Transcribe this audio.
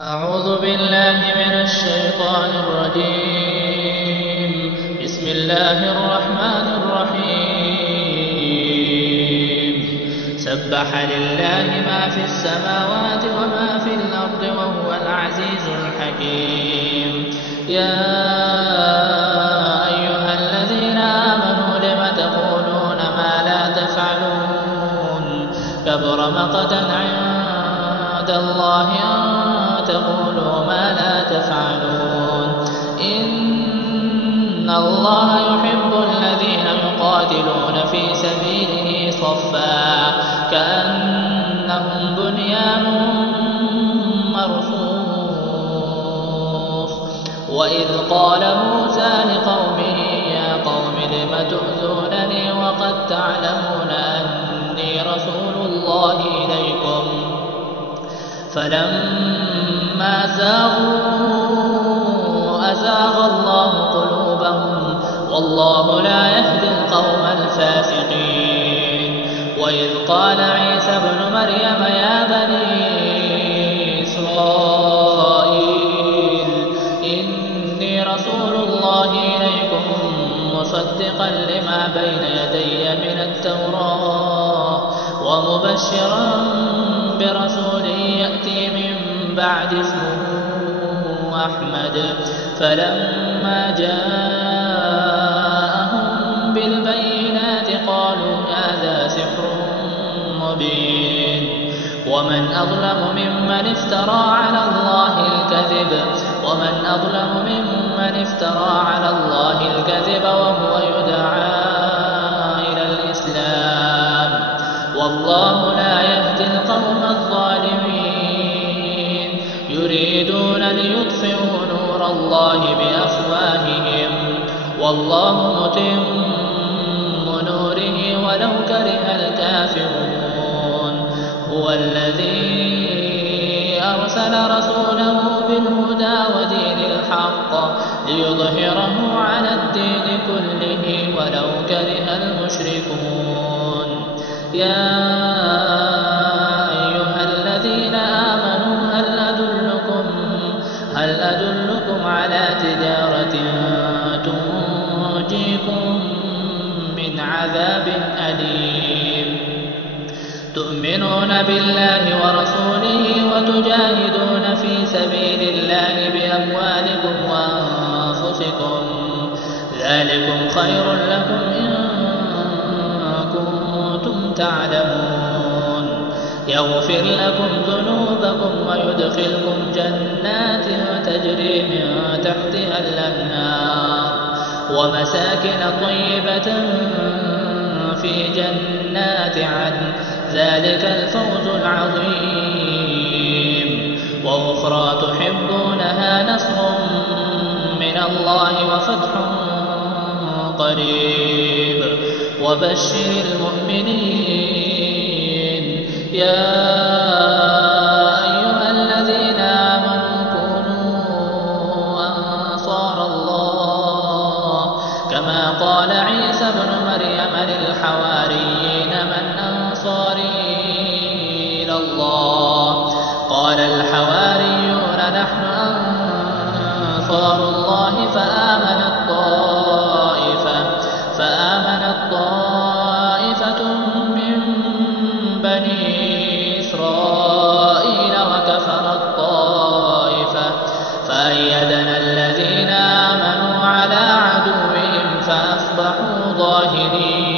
أعوذ بالله من الشيطان الرجيم. بسم الله الرحمن الرحيم. سبح لله ما في السماوات وما في الأرض وهو العزيز الحكيم. يا أيها الذين آمنوا لم تقولون ما لا تفعلون كبر مقتا عند الله أن تقولوا ما لا تفعلون. إن الله يحب الذين يقاتلون في سبيله صفا كأنهم بنيان مرصوص. وإذ قال موسى لقومه يا قوم لم تؤذونني وقد تعلمون أني رسول الله إليكم فلما زاغوا أزاغ الله قلوبهم والله لا يهدي القوم الفاسقين. وإذ قال عيسى ابن مريم يا بني إسرائيل إني رسول الله إليكم مصدقا لما بين يدي من التوراة ومبشرا برسول يأتي من بعد اسمه أحمد. فلما جاءهم بالبينات قالوا هذا سحر مبين. ومن أظلم ممن افترى على الله الكذب وهو يدعى إلى الإسلام والله لا يهدي القوم الظالمين. يريدون ليطفئوا نور الله بأفواههم والله متم نوره ولو كره الكافرون. هو الذي أرسل رسوله بالهدى ودين الحق ليظهره على الدين كله ولو كره المشركون. يا أيها الذين آمنوا هل أدلكم على تجارة تنجيكم من عذاب أليم. تؤمنون بالله ورسوله وتجاهدون في سبيل الله بأموالكم وأنفسكم ذلكم خير لكم إن كنتم تعلمون. يغفر لكم ذنوبكم ويدخلكم جنات تجري من تحتها الأنهار ومساكن طيبة في جنات عدن ذلك الفوز العظيم. وأخرى تحبونها نصر من الله وفتح قريب وبشر المؤمنين. يا أيها الذين آمنوا كونوا أنصار الله كما قال عيسى ابن مريم للحواريين من أنصاري إلى الله قال الحواريون نحن أنصار الله فآمنت طائفة من بني إسرائيل وكفرت طائفة فأيدنا الذين آمنوا على عدوهم فأصبحوا ظاهرين.